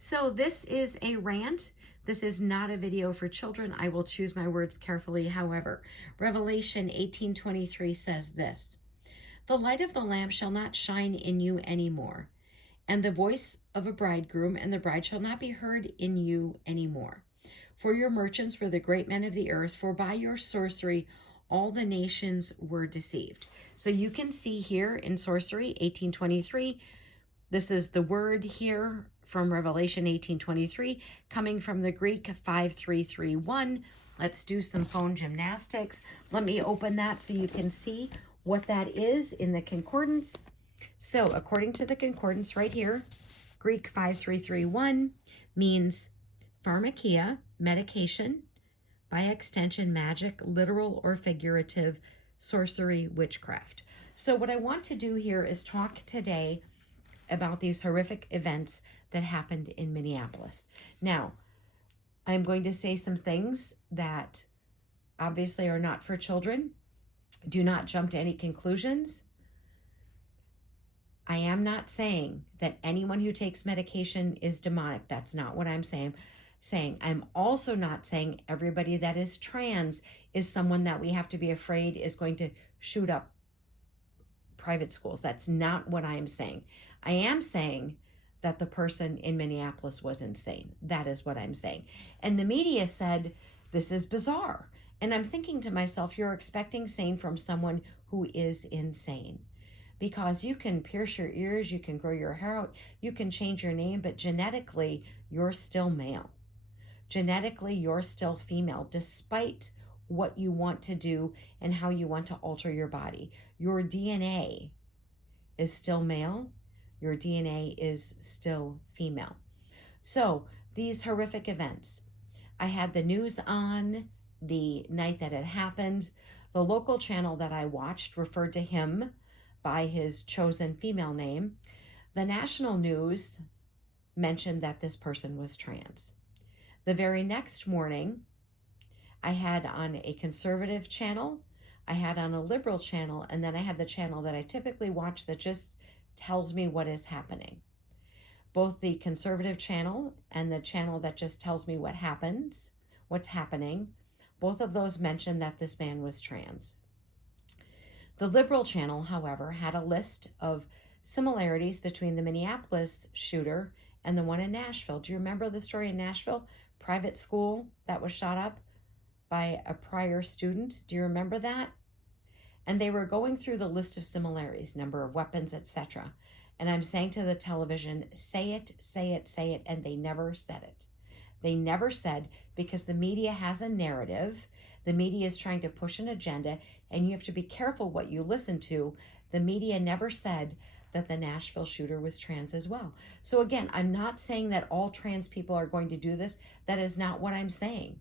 So this is a rant. This is not a video for children. I will choose my words carefully. However, Revelation 18:23 says this: "The light of the lamp shall not shine in you anymore, and the voice of a bridegroom and the bride shall not be heard in you anymore. For your merchants were the great men of the earth, for by your sorcery all the nations were deceived." So you can see here in sorcery 18:23, this is the word here from Revelation 18:23, coming from the Greek 5331. Let's do some phone gymnastics. Let me open that so you can see what that is in the concordance. So according to the concordance right here, Greek 5331 means pharmakia, medication, by extension, magic, literal or figurative, sorcery, witchcraft. So what I want to do here is talk today about these horrific events that happened in Minneapolis. Now, I'm going to say some things that obviously are not for children. Do not jump to any conclusions. I am not saying that anyone who takes medication is demonic. That's not what I'm saying. I'm also not saying everybody that is trans is someone that we have to be afraid is going to shoot up private schools. That's not what I am saying. I am saying that the person in Minneapolis was insane. That is what I'm saying. And the media said, this is bizarre. And I'm thinking to myself, you're expecting sane from someone who is insane. Because you can pierce your ears, you can grow your hair out, you can change your name, but genetically, you're still male. Genetically, you're still female, despite what you want to do and how you want to alter your body. Your DNA is still male. Your DNA is still female. So these horrific events, I had the news on the night that it happened. The local channel that I watched referred to him by his chosen female name. The national news mentioned that this person was trans. The very next morning, I had on a conservative channel, I had on a liberal channel, and then I had the channel that I typically watch that just tells me what is happening. Both the conservative channel and the channel that just tells me what happens, what's happening, both of those mentioned that this man was trans. The liberal channel, however, had a list of similarities between the Minneapolis shooter and the one in Nashville. Do you remember the story in Nashville? Private school that was shot up by a prior student. Do you remember that? And they were going through the list of similarities, number of weapons, etc. And I'm saying to the television, say it, say it, say it, and they never said it. They never said, because the media has a narrative. The media is trying to push an agenda, and you have to be careful what you listen to. The media never said that the Nashville shooter was trans as well. So again, I'm not saying that all trans people are going to do this. That is not what I'm saying.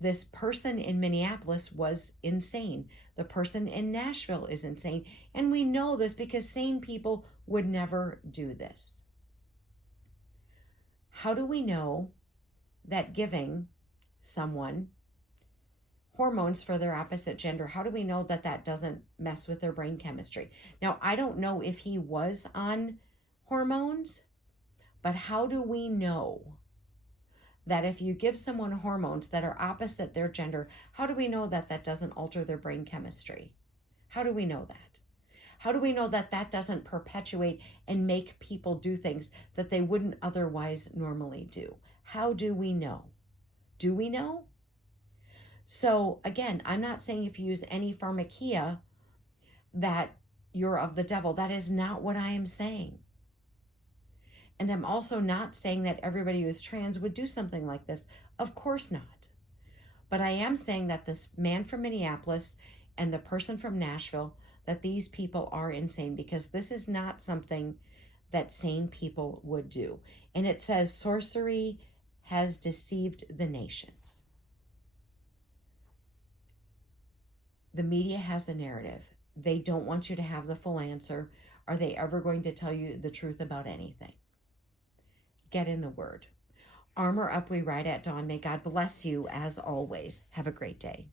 This person in Minneapolis was insane. The person in Nashville is insane. And we know this because sane people would never do this. How do we know that giving someone hormones for their opposite gender, how do we know that that doesn't mess with their brain chemistry? Now, I don't know if he was on hormones, but how do we know that if you give someone hormones that are opposite their gender, how do we know that that doesn't alter their brain chemistry? How do we know that? How do we know that that doesn't perpetuate and make people do things that they wouldn't otherwise normally do? How do we know? Do we know? So again, I'm not saying if you use any pharmakia that you're of the devil. That is not what I am saying. And I'm also not saying that everybody who is trans would do something like this. Of course not. But I am saying that this man from Minneapolis and the person from Nashville, that these people are insane, because this is not something that sane people would do. And it says sorcery has deceived the nations. The media has a narrative. They don't want you to have the full answer. Are they ever going to tell you the truth about anything? Get in the Word. Armor up, we ride at dawn. May God bless you as always. Have a great day.